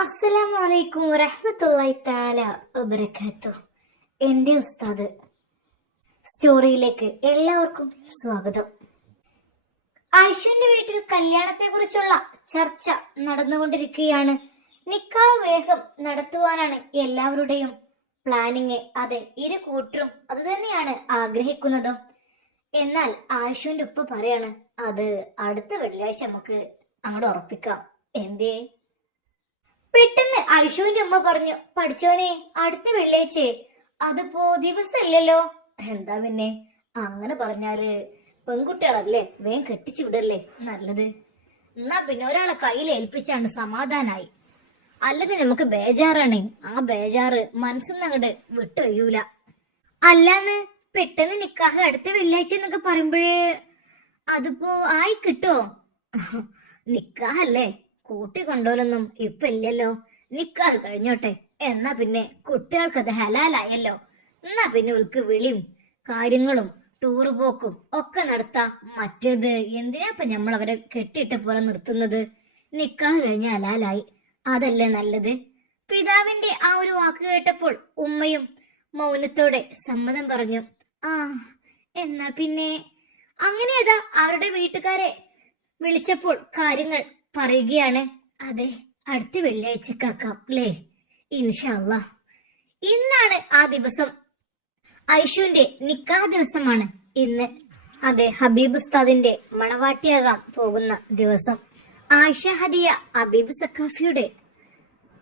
അസ്സലാമു അലൈക്കും വറഹ്മത്തുള്ളാഹി തആല വബറകാത്തു. എന്റെ ഉസ്താദ് സ്റ്റോറിയിലേക്ക് എല്ലാവർക്കും സ്വാഗതം. ആയിഷന്റെ വീട്ടിൽ കല്യാണത്തെക്കുറിച്ചുള്ള ചർച്ച നടന്നുകൊണ്ടിരിക്കുകയാണ്. നിക്കാ വേഗം നടത്തുവാനാണ് എല്ലാവരുടെയും പ്ലാനിങ്. അതെ ഇരു കൂട്ടരും അത് തന്നെയാണ് ആഗ്രഹിക്കുന്നതും. എന്നാൽ ആയിഷുവിന്റെ ഉപ്പ പറയാണ് അത് അടുത്ത വെള്ളിയാഴ്ച നമുക്ക് അങ്ങോട്ട് ഉറപ്പിക്കാം. എന്തേ? പെട്ടെന്ന് ഐഷുവിന്റെ അമ്മ പറഞ്ഞു പഠിച്ചോനെ അടുത്ത വെള്ളിയാഴ്ച. അതിപ്പോ ദിവസമല്ലല്ലോ എന്താ പിന്നെ? അങ്ങനെ പറഞ്ഞാൽ പെൺകുട്ടികളല്ലേ വേഗം കെട്ടിച്ചു വിടല്ലേ നല്ലത്. എന്നാ പിന്നെ ഒരാളെ കയ്യിൽ ഏൽപ്പിച്ചാണ് സമാധാനായി. അല്ലെങ്കിൽ നമുക്ക് ബേജാറാണ്. ആ ബേജാറ് മനസ്സിന്ന് അങ്ങോട്ട് വിട്ടൊയ്യൂല അല്ലാന്ന് പെട്ടെന്ന് നിക്കാഹ് അടുത്ത വെള്ളിയാഴ്ച എന്നൊക്കെ പറയുമ്പോഴേ അതിപ്പോ ആയി കിട്ടോ? നിക്കാഹല്ലേ കൂട്ടി കൊണ്ടോലൊന്നും ഇപ്പൊ ഇല്ലല്ലോ നിക്കാഹ് കഴിഞ്ഞോട്ടെ. എന്നാ പിന്നെ കുട്ടികൾക്കത് ഹലാലായല്ലോ. എന്നാ പിന്നെ ഉൽക്ക് വിളിയും കാര്യങ്ങളും ടൂറ് പോക്കും ഒക്കെ നടത്താം. മറ്റേത് എന്തിനാപ്പ നമ്മൾ അവരെ കെട്ടിയിട്ട പോലെ നിർത്തുന്നത്? നിക്കാഹ് കഴിഞ്ഞ ഹലാലായി. അതല്ലേ നല്ലത്? പിതാവിന്റെ ആ ഒരു വാക്ക് കേട്ടപ്പോൾ ഉമ്മയും മൗനത്തോടെ സമ്മതം പറഞ്ഞു. ആ എന്നാ പിന്നെ? അങ്ങനെ അതാ അവരുടെ വീട്ടുകാരെ വിളിച്ചപ്പോൾ കാര്യങ്ങൾ പറയുകയാണ്. അതെ അടുത്ത വെള്ളിയാഴ്ച കാക്കാം അല്ലേ ഇൻഷല്ല ഇന്നാണ് ആ ദിവസം. ഐഷുവിന്റെ നിക്കാ ദിവസമാണ് ഇന്ന്. അതെ ഹബീബ് ഉസ്താദിന്റെ മണവാട്ടിയാകാൻ പോകുന്ന ദിവസം. ആയിഷ ഹദിയ ഹബീബ് സക്കാഫിയുടെ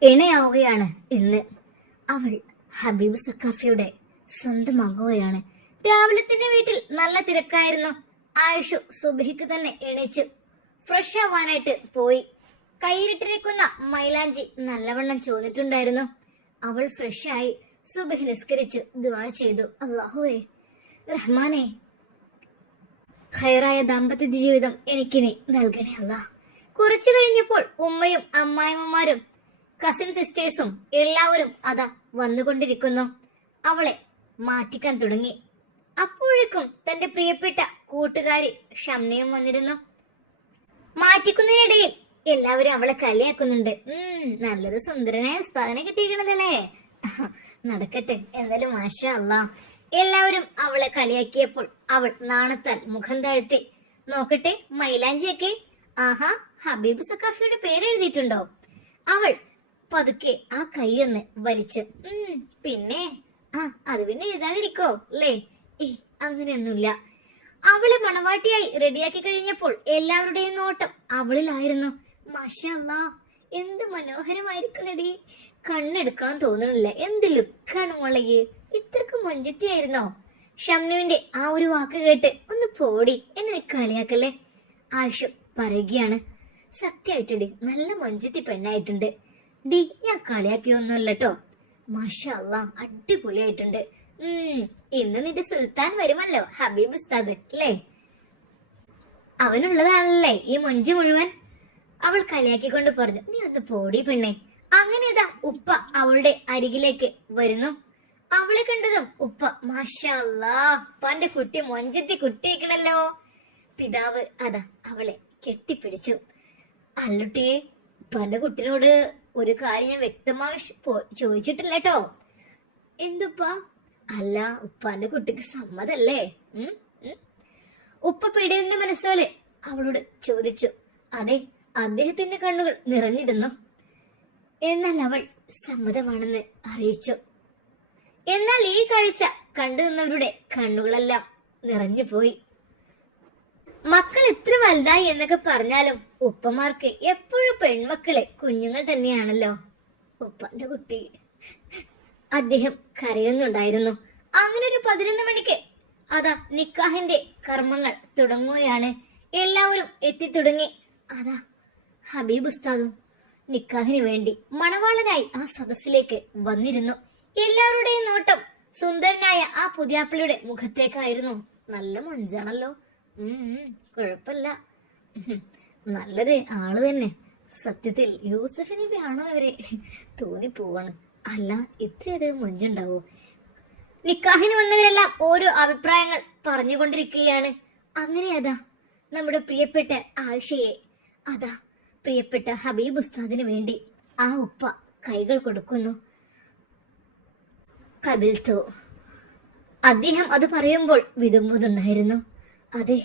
ഇണയാവുകയാണ് ഇന്ന്. അവൾ ഹബീബ് സക്കാഫിയുടെ സ്വന്തമാകുകയാണ്. രാവിലെ തന്നെ വീട്ടിൽ നല്ല തിരക്കായിരുന്നു. ആയിഷു സുബഹിക്ക് തന്നെ എണീച്ചു ഫ്രഷ് ആവാനായിട്ട് പോയി. കയ്യിലിട്ടിരിക്കുന്ന മൈലാഞ്ചി നല്ലവണ്ണം ചോദിട്ടുണ്ടായിരുന്നു അവൾ ഫ്രഷ് ആയി സുബഹി നിസ്കരിച്ച് ദുആ ചെയ്തു. അള്ളാഹുവേ റഹ്മാനെ ഖൈറായ ദാമ്പത്യ ജീവിതം എനിക്കിനി നൽകണേ അല്ല. കുറച്ചു കഴിഞ്ഞപ്പോൾ ഉമ്മയും അമ്മായിമ്മമാരും കസിൻ സിസ്റ്റേഴ്സും എല്ലാവരും അതാ വന്നുകൊണ്ടിരിക്കുന്നു. അവളെ മാറ്റിക്കാൻ തുടങ്ങി. അപ്പോഴേക്കും തന്റെ പ്രിയപ്പെട്ട കൂട്ടുകാരി ഷംനയും വന്നിരുന്നു. മാറ്റിക്കുന്നതിനിടയിൽ എല്ലാവരും അവളെ കളിയാക്കുന്നുണ്ട്. ഉം നല്ലൊരു സുന്ദരനായ ഉസ്താദിനെ കിട്ടിയിരിക്കണല്ലേ നടക്കട്ടെ എന്തായാലും മാഷ അല്ല എല്ലാവരും അവളെ കളിയാക്കിയപ്പോൾ അവൾ നാണത്താൽ മുഖം താഴ്ത്തി നോക്കട്ടെ മൈലാഞ്ചിയൊക്കെ? ആഹാ ഹബീബ് സക്കാഫിയുടെ പേര് എഴുതിയിട്ടുണ്ടോ? അവൾ പതുക്കെ ആ കൈയൊന്ന് വലിച്ചു ഉം പിന്നെ? ആ അത് പിന്നെ എഴുതാതിരിക്കോ അല്ലേ? ഏ അങ്ങനെയൊന്നുമില്ല. അവളെ മണവാട്ടിയായി റെഡിയാക്കി കഴിഞ്ഞപ്പോൾ എല്ലാവരുടെയും നോട്ടം അവളിലായിരുന്നു. മഷല്ല എന്ത് മനോഹരമായിരിക്കുന്നടി. കണ്ണെടുക്കാൻ തോന്നണില്ല. എന്ത് ലുക്കാണ് മുളകി ഇത്രക്ക് മൊഞ്ചത്തിയായിരുന്നോ? ഷംനുവിന്റെ ആ ഒരു വാക്ക് കേട്ട് ഒന്ന് പോടി എന്നെ കളിയാക്കല്ലേ? ആയിഷു പറയുകയാണ്. സത്യമായിട്ടടി നല്ല മൊഞ്ചത്തി പെണ്ണായിട്ടുണ്ട്. ഡി ഞാൻ കളിയാക്കിയൊന്നുമല്ല കേട്ടോ അള്ളാ അടിപൊളിയായിട്ടുണ്ട്. ഇന്ന് നിന്റെ സുൽത്താൻ വരുമല്ലോ ഹബീബ് ഉസ്താദ് അല്ലേ? അവനുള്ളതാണല്ലേ ഈ മൊഞ്ചു മുഴുവൻ? അവൾ കളിയാക്കിക്കൊണ്ട് പറഞ്ഞു നീ ഒന്ന് പോടി പെണ്ണെ. അങ്ങനെ ഇതാ ഉപ്പ അവളുടെ അരികിലേക്ക് വരുന്നു. അവളെ കണ്ടതും ഉപ്പ മാഷല്ലാ ഉപ്പാന്റെ കുട്ടി മൊഞ്ചത്തി കുട്ടിയേക്കണല്ലോ. പിതാവ് അതാ അവളെ കെട്ടിപ്പിടിച്ചു. അല്ലുട്ടിയെ ഉപ്പാന്റെ കുട്ടിനോട് ഒരു കാര്യം ഞാൻ വ്യക്തമായി ചോദിച്ചിട്ടില്ല കേട്ടോ. എന്തുപ്പാ? അല്ല ഉപ്പാന്റെ കുട്ടിക്ക് സമ്മതല്ലേ? ഉപ്പ പിടിയുന്ന മനസ്സോലെ അവളോട് ചോദിച്ചു. അതെ അദ്ദേഹത്തിന്റെ കണ്ണുകൾ നിറഞ്ഞിരുന്നു. എന്നാൽ അവൾ സമ്മതമാണെന്ന് അറിയിച്ചു. എന്നാൽ ഈ കാഴ്ച കണ്ടു നിന്നവരുടെ കണ്ണുകളെല്ലാം നിറഞ്ഞുപോയി മക്കൾ ഇത്ര വലുതായി എന്നൊക്കെ പറഞ്ഞാലും ഉപ്പമാർക്ക് എപ്പോഴും പെൺമക്കളെ കുഞ്ഞുങ്ങൾ തന്നെയാണല്ലോ. ഉപ്പന്റെ കുട്ടി അദ്ദേഹം കരയുന്നുണ്ടായിരുന്നു. അങ്ങനെ ഒരു പതിനൊന്ന് മണിക്ക് അതാ നിക്കാഹിന്റെ കർമ്മങ്ങൾ തുടങ്ങുകയാണ്. എല്ലാവരും എത്തിത്തുടങ്ങി. അതാ ഹബീബ് ഉസ്താദും നിക്കാഹിന് വേണ്ടി മണവാളനായി ആ സദസ്സിലേക്ക് വന്നിരുന്നു. എല്ലാവരുടെയും നോട്ടം സുന്ദരനായ ആ പുതിയാപ്പിളിയുടെ മുഖത്തേക്കായിരുന്നു. നല്ല മഞ്ചാണല്ലോ. കുഴപ്പമില്ല. നല്ലൊരു ആൾ തന്നെ. സത്യത്തിൽ യൂസഫിനെ വേണോ അവരെ തോന്നിപ്പോവാണ്. അല്ല ഇത്രയധികം മൊഞ്ചുണ്ടാവോ? നിക്കാഹിന് വന്നവരെല്ലാം ഓരോ അഭിപ്രായങ്ങൾ പറഞ്ഞുകൊണ്ടിരിക്കുകയാണ്. അങ്ങനെ അതാ നമ്മുടെ പ്രിയപ്പെട്ട ആയിഷയെ അതാ പ്രിയപ്പെട്ട ഹബീബ് ഉസ്താദിന് വേണ്ടി ആ ഉപ്പ കൈകൾ കൊടുക്കുന്നു. കബിൽത്തു അദ്ദേഹം അത് പറയുമ്പോൾ വിതുമ്പുന്നുണ്ടായിരുന്നു. അതെ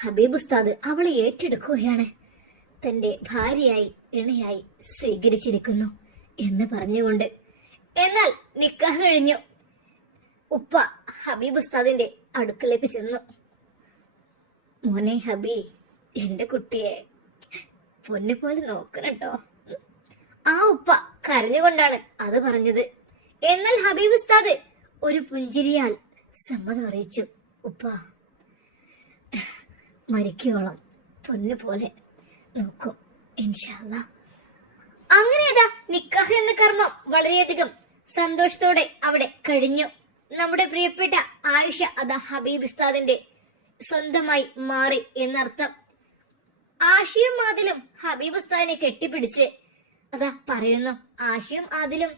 ഹബീബ് ഉസ്താദ് അവളെ ഏറ്റെടുക്കുകയാണ്. തന്റെ ഭാര്യയായി ഇണയായി സ്വീകരിച്ചിരിക്കുന്നു എന്ന് പറഞ്ഞുകൊണ്ട് എന്നാൽ നിക്കാഹ് കഴിഞ്ഞു. ഉപ്പ ഹബീബ് ഉസ്താദിന്റെ അടുക്കലേക്ക് ചെന്നു. മോനെ ഹബി എന്റെ കുട്ടിയെ പൊന്നു പോലെ നോക്കണട്ടോ ആ ഉപ്പ കരഞ്ഞുകൊണ്ടാണ് അത് പറഞ്ഞത്. എന്നാൽ ഹബീബ് ഉസ്താദ് ഒരു പുഞ്ചിരിയാൽ സമ്മതം അറിയിച്ചു. ഉപ്പ മരിക്കോളം പൊന്നു പോലെ നോക്കും അങ്ങനെ അതാ നിക്കാഹ് എന്ന കർമ്മം വളരെയധികം സന്തോഷത്തോടെ അവിടെ കഴിഞ്ഞു. നമ്മുടെ പ്രിയപ്പെട്ട ആയിഷ അത ഹബീബ് ഉസ്താദിന്റെ സ്വന്തമായി മാറി എന്നർത്ഥം. ആഷിയും ആദിലും ഹബീബ് ഉസ്താദിനെ കെട്ടിപ്പിടിച്ച് അതാ പറയുന്നു ആഷിയും ആദിലും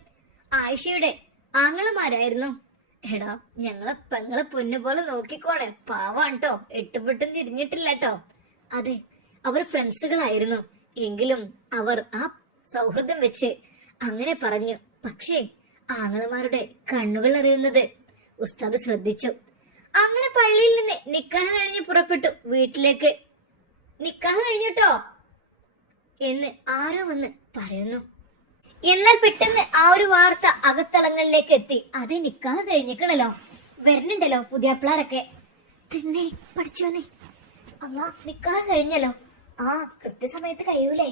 ആയിഷയുടെ ആങ്ങളമാരായിരുന്നു. എടാ ഞങ്ങളെ പെങ്ങളെ പൊന്നു പോലെ നോക്കിക്കോണേ. പാവാണ് ട്ടോ. എട്ടുപെട്ടും തിരിഞ്ഞിട്ടില്ല ട്ടോ. അതെ അവർ ഫ്രണ്ട്സുകളായിരുന്നു. എങ്കിലും അവർ ആ സൗഹൃദം വെച്ച് അങ്ങനെ പറഞ്ഞു. പക്ഷേ ആങ്ങളമാരുടെ കണ്ണുകൾ അറിയുന്നത് ഉസ്താദ് ശ്രദ്ധിച്ചു. അങ്ങനെ പള്ളിയിൽ നിന്ന് നിക്കാഹ് കഴിഞ്ഞ് പുറപ്പെട്ടു. വീട്ടിലേക്ക് നിക്കാഹ് കഴിഞ്ഞിട്ടോ? എന്ന് ആരോ വന്ന് പറയുന്നു. എന്നാൽ പെട്ടെന്ന് ആ ഒരു വാർത്ത അകത്തളങ്ങളിലേക്ക് എത്തി. അത് നിക്കാഹ് കഴിഞ്ഞിക്കണല്ലോ വരുന്നുണ്ടല്ലോ പുതിയ പിള്ളേരൊക്കെ തന്നെ പഠിച്ചോനെ അല്ല നിക്കാഹ് കഴിഞ്ഞല്ലോ. ആ കൃത്യസമയത്ത് കഴിയൂലേ.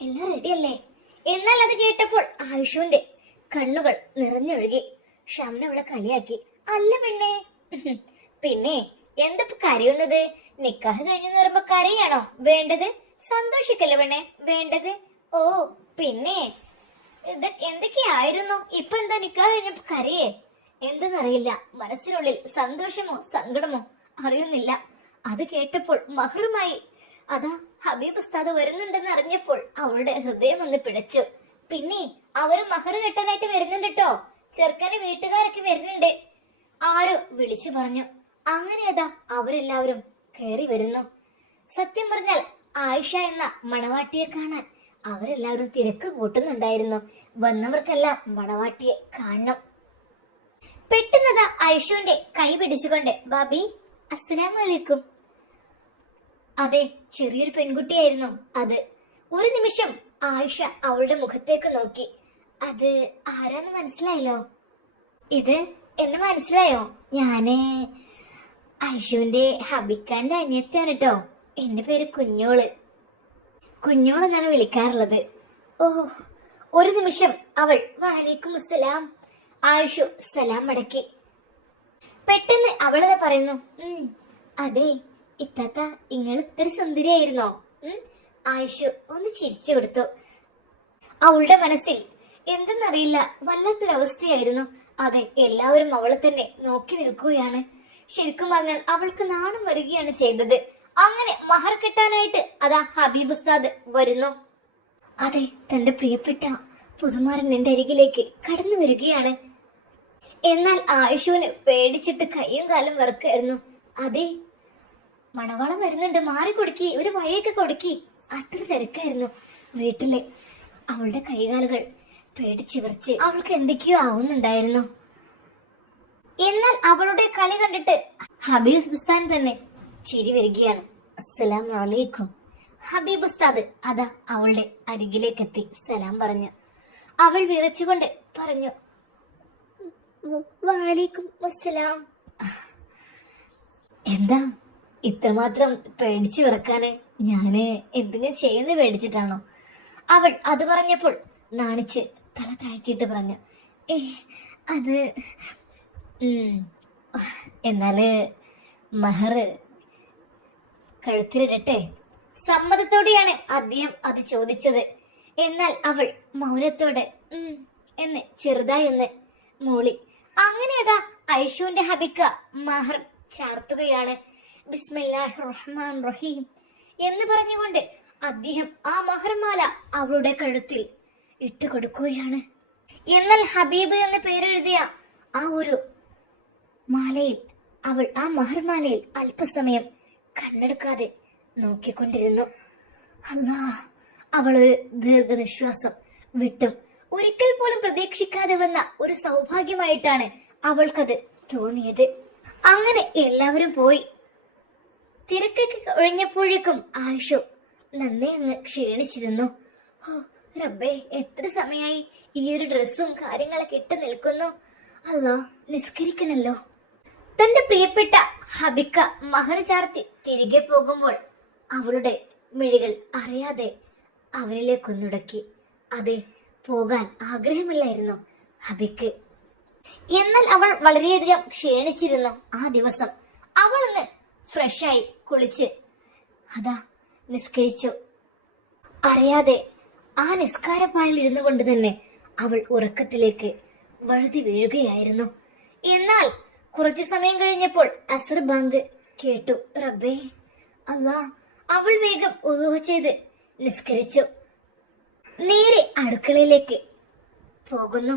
എല്ലാം റെഡിയല്ലേ എന്നാൽ അത് കേട്ടപ്പോൾ ആയുഷുവിന്റെ കണ്ണുകൾ നിറഞ്ഞൊഴുകി ഷംന അവളെ കളിയാക്കി. അല്ല പെണ്ണേ. പിന്നെ എന്തപ്പോ കരയുന്നത്? നിക്കാഹ് കഴിഞ്ഞു പറയുമ്പോ കരയാണോ? വേണ്ടത്? സന്തോഷിക്കല്ലേ പെണ്ണേ? വേണ്ടത്? ഓ പിന്നെ ഇത് എന്തൊക്കെയായിരുന്നു? ഇപ്പൊ എന്താ നിക്കാഹ് കഴിഞ്ഞപ്പോ കരയേ? എന്തെന്നറിയില്ല. മനസ്സിനുള്ളിൽ സന്തോഷമോ സങ്കടമോ അറിയുന്നില്ല. അത് കേട്ടപ്പോൾ മഹറുമായി അതാ ഹബീബ് ഉസ്താദ് വരുന്നുണ്ടെന്ന് അറിഞ്ഞപ്പോൾ അവളുടെ ഹൃദയം ഒന്ന് പിടച്ചു. പിന്നെ അവർ മഹർ കെട്ടാനായിട്ട് വരുന്നുണ്ട് കേട്ടോ ചെറുക്കന് വീട്ടുകാരൊക്കെ വരുന്നുണ്ട്. ആരോ വിളിച്ചു പറഞ്ഞു. അങ്ങനെ അതാ അവരെല്ലാവരും കയറി വരുന്നു. സത്യം പറഞ്ഞാൽ ആയിഷ എന്ന മണവാട്ടിയെ കാണാൻ അവരെല്ലാവരും തിരക്ക് കൂട്ടുന്നുണ്ടായിരുന്നു. വന്നവർക്കെല്ലാം മണവാട്ടിയെ കാണണം. പെട്ടെന്നത് ആയിഷുവിന്റെ കൈ പിടിച്ചുകൊണ്ട് ബാബി അസ്സലാമു അലൈക്കും അതെ ചെറിയൊരു പെൺകുട്ടിയായിരുന്നു അത്. ഒരു നിമിഷം ആയിഷ അവളുടെ മുഖത്തേക്ക് നോക്കി. അത് ആരാന്ന് മനസ്സിലായല്ലോ? ഇത് എന്നെ മനസ്സിലായോ? ഞാൻ ഐഷുവിന്റെ ഹബിക്കാന്റെ അനിയത്തിയാണ് കേട്ടോ. എന്റെ പേര് കുഞ്ഞോൾ. കുഞ്ഞോളെന്നാണ് വിളിക്കാറുള്ളത്. ഓ ഒരു നിമിഷം. അവൾ വാലേക്കും സലാം ആയുഷു സലാം മടക്കി. പെട്ടെന്ന് അവളത് പറയുന്നു. അതെ ഇത്താത്ത നിങ്ങൾ ഇത്ര സുന്ദരിയായിരുന്നോ? ഉം?" ആയിഷു ഒന്ന് ചിരിച്ചു കൊടുത്തു. അവളുടെ മനസ്സിൽ എന്തെന്നറിയില്ല വല്ലാത്തൊരവസ്ഥയായിരുന്നു. അതെ എല്ലാവരും അവളെ തന്നെ നോക്കി നിൽക്കുകയാണ്. ശരിക്കും പറഞ്ഞാൽ അവൾക്ക് നാണം വരികയാണ് ചെയ്തത്. അങ്ങനെ മഹർ കെട്ടാനായിട്ട് അതാ ഹബീബ് ഉസ്താദ് വരുന്നു. അതെ തന്റെ പ്രിയപ്പെട്ട പുതുമാരൻ എന്റെ അരികിലേക്ക് കടന്നു വരികയാണ്. എന്നാൽ ആയുഷുവിന് പേടിച്ചിട്ട് കയ്യും കാലും വെറുക്കായിരുന്നു. അതെ മണവാളം വരുന്നുണ്ട് മാറി കൊടുക്കി ഒരു വഴിയൊക്കെ കൊടുക്കി. അത്ര തിരക്കായിരുന്നു. വീട്ടിലെ അവളുടെ കൈകാലുകൾ പേടിച്ച് വിറച്ച് അവൾക്ക് എന്തൊക്കെയോ ആവുന്നുണ്ടായിരുന്നു. എന്നാൽ അവളുടെ കളി കണ്ടിട്ട് ഹബീബ് ഉസ്താൻ തന്നെ ചിരി വരികയാണ്. അസ്സലാം വലൈക്കും ഹബീബ് ഉസ്താദ് അതാ അവളുടെ അരികിലേക്ക് എത്തി സലാം പറഞ്ഞു. അവൾ വിറച്ചുകൊണ്ട് പറഞ്ഞു വാലേക്കും അസ്സലാം എന്താ ഇത്രമാത്രം പേടിച്ചു വിറക്കാന് ഞാൻ എന്തെങ്കിലും ചെയ്യുന്ന പേടിച്ചിട്ടാണോ അവൾ അത് പറഞ്ഞപ്പോൾ നാണിച്ച് തല താഴ്ത്തിയിട്ട് പറഞ്ഞു. ഏ അത് എന്നാൽ മഹർ കഴുത്തിലിടട്ടെ? സമ്മതത്തോടെയാണ് അദ്ദേഹം അത് ചോദിച്ചത്. എന്നാൽ അവൾ മൗനത്തോടെ എന്ന് ചെറുതായി ഒന്ന് മൂളി. അങ്ങനെ അതാ ഐഷുവിന്റെ ഹബിക്ക മഹർ ചാർത്തുകയാണ്. റഹ്മാൻ റഹീം എന്ന് പറഞ്ഞുകൊണ്ട് അദ്ദേഹം ആ മഹർമാല അവളുടെ കഴുത്തിൽ ഇട്ടു കൊടുക്കുകയാണ്. എന്നാൽ ഹബീബ് എന്ന് പേരെഴുതിയ ആ ഒരു മാലയിൽ അവൾ ആ മഹർമാലയിൽ അല്പസമയം കണ്ണെടുക്കാതെ നോക്കിക്കൊണ്ടിരുന്നു. അല്ലാ അവൾ ഒരു ദീർഘനിശ്വാസം വിട്ടും ഒരിക്കൽ പോലും പ്രതീക്ഷിക്കാതെ വന്ന ഒരു സൗഭാഗ്യമായിട്ടാണ് അവൾക്കത് തോന്നിയത്. അങ്ങനെ എല്ലാവരും പോയി. തിരക്കൊക്കെ ഒഴിഞ്ഞപ്പോഴേക്കും ആയിഷു നന്നേ അങ്ങ് ക്ഷീണിച്ചിരുന്നു. ഓ റബ്ബേ എത്ര സമയായി ഈ ഒരു ഡ്രസ്സും കാര്യങ്ങളൊക്കെ ഇട്ട് നിൽക്കുന്നു. അല്ലോ നിസ്കരിക്കണല്ലോ. തന്റെ പ്രിയപ്പെട്ട ഹബിക്ക മഹർ ചാർത്തി തിരികെ പോകുമ്പോൾ അവളുടെ മിഴികൾ അറിയാതെ അവനിലേക്കൊന്നുടക്കി അതെ പോകാൻ ആഗ്രഹമില്ലായിരുന്നു ഹബിക്ക്. എന്നാൽ അവൾ വളരെയധികം ക്ഷീണിച്ചിരുന്നു ആ ദിവസം. അവൾ ഒന്ന് ഫ്രഷായി കുളിച്ച്. അതാ നിസ്കരിച്ചു. അറിയാതെ ആ നിസ്കാരപ്പായിൽ ഇരുന്നു കൊണ്ട് തന്നെ അവൾ ഉറക്കത്തിലേക്ക് വഴുതി വീഴുകയായിരുന്നു. എന്നാൽ കുറച്ചു സമയം കഴിഞ്ഞപ്പോൾ അസർ ബാങ്ക് കേട്ടു റബ്ബേ അല്ലാ അവൾ വേഗം ഉദുഹ ചെയ്ത് നിസ്കരിച്ചു. നേരെ അടുക്കളയിലേക്ക് പോകുന്നു.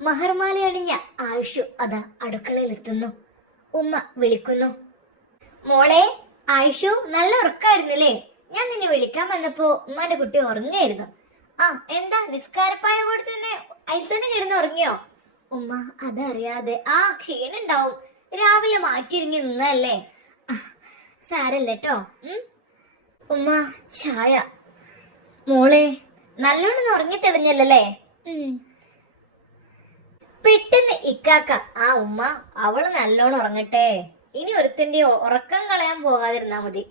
മഹർമാല അണിഞ്ഞ ആയുഷു അതാ അടുക്കളയിലെത്തുന്നു. ഉമ്മ വിളിക്കുന്നു മോളെ ആയുഷു നല്ല ഉറക്കായിരുന്നില്ലേ? ഞാൻ നിന്നെ വിളിക്കാൻ വന്നപ്പോ ഉമ്മാന്റെ കുട്ടി ഉറങ്ങായിരുന്നു. ആ എന്താ? നിസ്കാരപ്പായ കൂടെ തന്നെ അതിൽ തന്നെ കിടന്ന് ഉറങ്ങിയോ? ഉമ്മ അതറിയാതെ ആ ക്ഷീണുണ്ടാവും രാവിലെ മാറ്റിയിരുങ്ങി നിന്നല്ലേ സാരല്ല കേട്ടോ ഉമ്മ ചായ. മോളെ നല്ലോണം ഉറങ്ങി തെളിഞ്ഞല്ലേ പെട്ടെന്ന് ഇക്കാക്ക ആ ഉമ്മ അവൾ നല്ലോണം ഉറങ്ങട്ടെ. ഇനി ഒരുത്തിന്റെ ഉറക്കം കളയാൻ പോകാതിരുന്നാ മതി.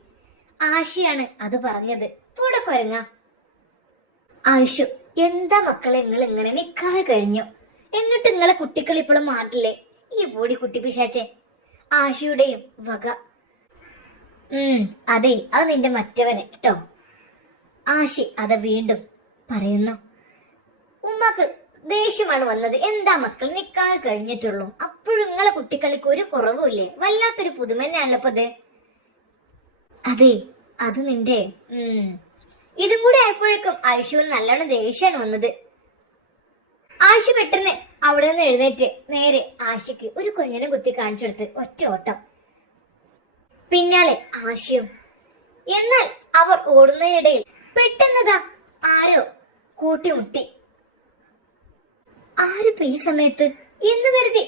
ആശയാണ് അത് പറഞ്ഞത്. കൂടെ കൊരങ്ങ. ആയുഷു എന്താ മക്കളെ നിങ്ങൾ ഇങ്ങനെ നിക്കാതെ കഴിഞ്ഞു? എന്നിട്ട് നിങ്ങളെ കുട്ടികൾ ഇപ്പോഴും മാറില്ലേ? ഈ ബോഡി കുട്ടി പിശാച്ചെ. ആശയുടെയും വക. ഉം അതെ അത് നിന്റെ മറ്റവന് കേട്ടോ. ആശി അത് വീണ്ടും പറയുന്നു. ഉമ്മക്ക് ദേഷ്യമാണ് വന്നത്. എന്താ മക്കൾ നിക്കാതെ കഴിഞ്ഞിട്ടുള്ളൂ? അപ്പോഴും നിങ്ങളെ കുട്ടികളിക്ക് ഒരു കുറവുമില്ലേ? വല്ലാത്തൊരു പുതുമ തന്നെയാണല്ലോ ഇപ്പൊ അത് അതെ നിന്റെ. ഇതും കൂടെ ആയപ്പോഴേക്കും ആയുഷുവിന് നല്ലോണം ദേഷ്യമാണ് വന്നത്. ആശ പെട്ടെന്ന് അവിടെ നിന്ന് എഴുന്നേറ്റ് നേരെ ആശയ്ക്ക് ഒരു കുഞ്ഞിനെ കുത്തി കാണിച്ചെടുത്ത് ഒറ്റ ഓട്ടം. പിന്നാലെ ആശയും. എന്നാൽ അവർ ഓടുന്നതിനിടയിൽ പെട്ടെന്നതാ ആരോ കൂട്ടിമുട്ടി. ആര് ഈ സമയത്ത് എന്ന് കരുതി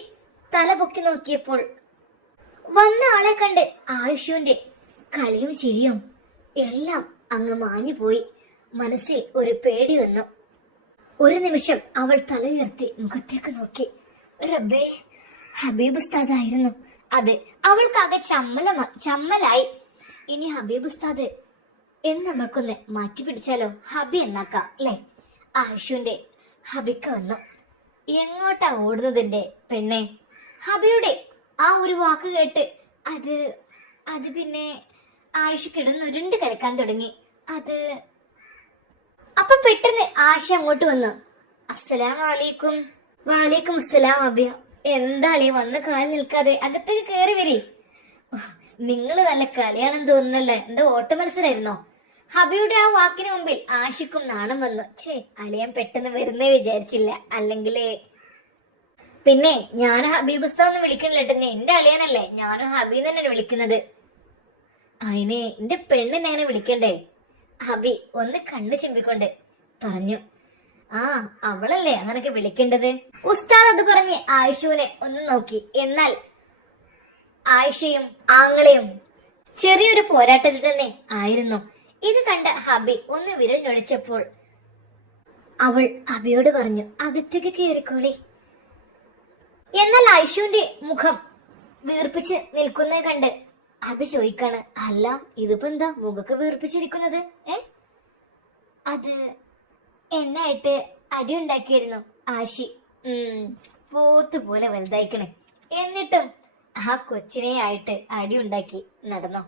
തല പൊക്കി നോക്കിയപ്പോൾ വന്ന ആളെ കണ്ട് ആയുഷുവിന്റെ കളിയും ചിരിയും എല്ലാം അങ്ങ് മാഞ്ഞു പോയി മനസ്സിൽ ഒരു പേടി വന്നു. ഒരു നിമിഷം അവൾ തലയുയർത്തി മുഖത്തേക്ക് നോക്കി. റബ്ബേ ഹബീബ് ഉസ്താദായിരുന്നു. അത് അവൾക്കാകെ ചമ്മല ചമ്മലായി. ഇനി ഹബീബ് ഉസ്താദ് എന്ന് നമ്മൾക്കൊന്ന് മാറ്റി പിടിച്ചാലോ? ഹബി എന്നാക്കാം അല്ലേ? ആയിഷുവിന്റെ ഹബിക്ക് വന്നു. എങ്ങോട്ടാ ഓടുന്നതിന്റെ പെണ്ണെ? ഹബിയുടെ ആ ഒരു വാക്ക് കേട്ട് അത് അത് പിന്നെ ആയുഷ് കിടന്ന് ഉരുണ്ട് കിടക്കാൻ തുടങ്ങി. അത് അപ്പൊ പെട്ടെന്ന് ആശ അങ്ങോട്ട് വന്നു. അസ്സലാം വാലേക്കും വാലേക്കും അസ്സലാം അബിയ. എന്താളി വന്ന് കാലിൽ നിൽക്കാതെ അകത്തേക്ക് കയറി വരി. നിങ്ങൾ നല്ല കളിയാണെന്ന് തോന്നുന്നല്ലേ? എന്താ ഓട്ട മത്സരമായിരുന്നോ ഹബിയുടെ ആ വാക്കിന് മുമ്പിൽ ആഷിക്കും നാണം വന്നു. ഛേ അളിയാൻ പെട്ടെന്ന് വരുന്നേ വിചാരിച്ചില്ല. അല്ലെങ്കിൽ പിന്നെ ഞാൻ ഹബീബ് ഒന്ന് വിളിക്കണില്ല എന്റെ അളിയാനല്ലേ? ഞാനും ഹബീന്ന് തന്നെ വിളിക്കുന്നത്. അതിനെ എന്റെ പെണ്ണിനെ അങ്ങനെ വിളിക്കണ്ടേ? അബി ഒന്ന് കണ്ണു ചിമ്പിക്കൊണ്ട് പറഞ്ഞു. ആ അവളല്ലേ അങ്ങനൊക്കെ വിളിക്കേണ്ടത്? ഉസ്താദ് അത് പറഞ്ഞ് ആയിഷുവിനെ ഒന്ന് നോക്കി. എന്നാൽ ആയിഷയും ആങ്ങളെയും ചെറിയൊരു പോരാട്ടത്തിൽ തന്നെ ആയിരുന്നു. ഇത് കണ്ട ഹബി ഒന്ന് വിരൽ ഞൊടിച്ചപ്പോൾ അവൾ ഹബിയോട് പറഞ്ഞു അകത്തേക്ക് കയറിക്കോളി എന്നാൽ ആയിഷുവിന്റെ മുഖം വീർപ്പിച്ച് നിൽക്കുന്നത് കണ്ട് അബി ചോദിക്കാണ്. അല്ല ഇതിപ്പോ എന്താ മുഖക്ക് വീർപ്പിച്ചിരിക്കുന്നത്? ഏ? അത് എന്നായിട്ട് അടി ഉണ്ടാക്കിയിരുന്നു ആശി. പോത്ത് പോലെ വലുതായിക്കണേ. എന്നിട്ടും ആ കൊച്ചിനെ ആയിട്ട് അടി ഉണ്ടാക്കി നടന്നോ?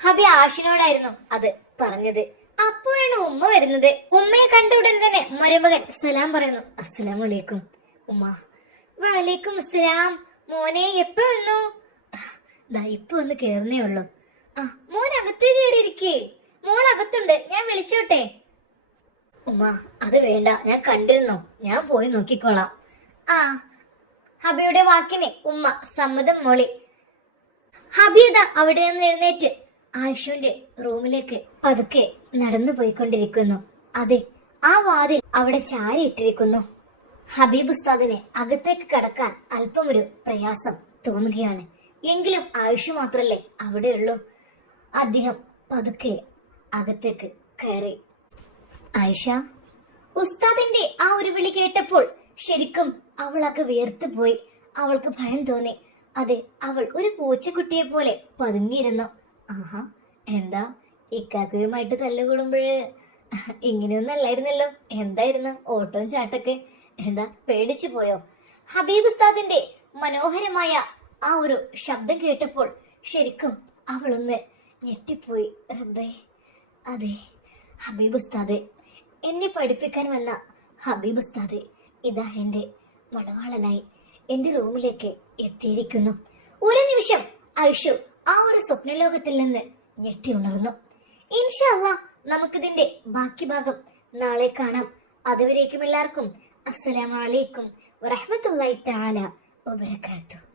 ഹബി ആഷിനോടായിരുന്നു അത് പറഞ്ഞത്. അപ്പോഴാണ് ഉമ്മ വരുന്നത്. ഉമ്മയെ കണ്ട ഉടൻ തന്നെ മരുമകൻ സലാം പറയുന്നു അസ്സലാം വലൈക്കും ഉമ്മ വലൈക്കും അസ്സലാം. മോനെ എപ്പോ വന്നു? ദാ ഇപ്പൊ ഒന്ന് കേറുന്നേ ഉള്ളൂ. ആ മോൻ അകത്തേ കയറിയിരിക്കേ മോൾ അകത്തുണ്ട്. ഞാൻ വിളിച്ചോട്ടെ. ഉമ്മ അത് വേണ്ട. ഞാൻ കണ്ടിരുന്നു. ഞാൻ പോയി നോക്കിക്കോളാം. ആ ഹബിയുടെ വാക്കിന് ഉമ്മ സമ്മതം മോളി. ഹബിയത അവിടെ നിന്ന് എഴുന്നേറ്റ്. ആയുഷുവിന്റെ റൂമിലേക്ക് പതുക്കെ നടന്നു പോയിക്കൊണ്ടിരിക്കുന്നു. അതെ ആ വാതിൽ അവിടെ ചാരി ഇട്ടിരിക്കുന്നു. ഹബീബ് ഉസ്താദിനെ അകത്തേക്ക് കടക്കാൻ അല്പമൊരു പ്രയാസം തോന്നുകയാണ്. എങ്കിലും ആയുഷ് മാത്രല്ലേ? അവിടെയുള്ളൂ അദ്ദേഹം പതുക്കെ അകത്തേക്ക് കയറി. ആയിഷ ഉസ്താദിന്റെ ആ ഒരു വിളി കേട്ടപ്പോൾ ശരിക്കും അവളൊക്കെ വേർത്തു പോയി. അവൾക്ക് ഭയം തോന്നി. അതെ അവൾ ഒരു പൂച്ചക്കുട്ടിയെ പോലെ പതുങ്ങിയിരുന്നു. ആഹാ എന്താ? ഇക്കാക്കയുമായിട്ട് തല്ലുകൂടുമ്പോഴ് ഇങ്ങനെയൊന്നും അല്ലായിരുന്നല്ലോ എന്തായിരുന്നു? ഓട്ടവും ചാട്ടൊക്കെ. എന്താ പേടിച്ചു പോയോ? ഹബീബ് ഉസ്താദിന്റെ മനോഹരമായ ആ ഒരു ശബ്ദം കേട്ടപ്പോൾ ശരിക്കും അവളൊന്ന് ഞെട്ടിപ്പോയി. റബ്ബേ അതെ ഹബീബ് ഉസ്താദ്. എന്നെ പഠിപ്പിക്കാൻ വന്ന ഹബീബ് ഉസ്താദ് ഇതാ എന്റെ മണവാളനായി എന്റെ റൂമിലേക്ക് എത്തിയിരിക്കുന്നു. ഒരു നിമിഷം ഐഷു ആ ഒരു സ്വപ്നലോകത്തിൽ നിന്ന് ഞെട്ടി ഉണർന്നു. ഇൻഷല്ല നമുക്കിതിന്റെ ബാക്കി ഭാഗം നാളെ കാണാം. അതുവരേക്കും എല്ലാവർക്കും അസ്സലാമലൈക്കും വറഹമത്തല്ലായി തആല വബറകാതുഹു.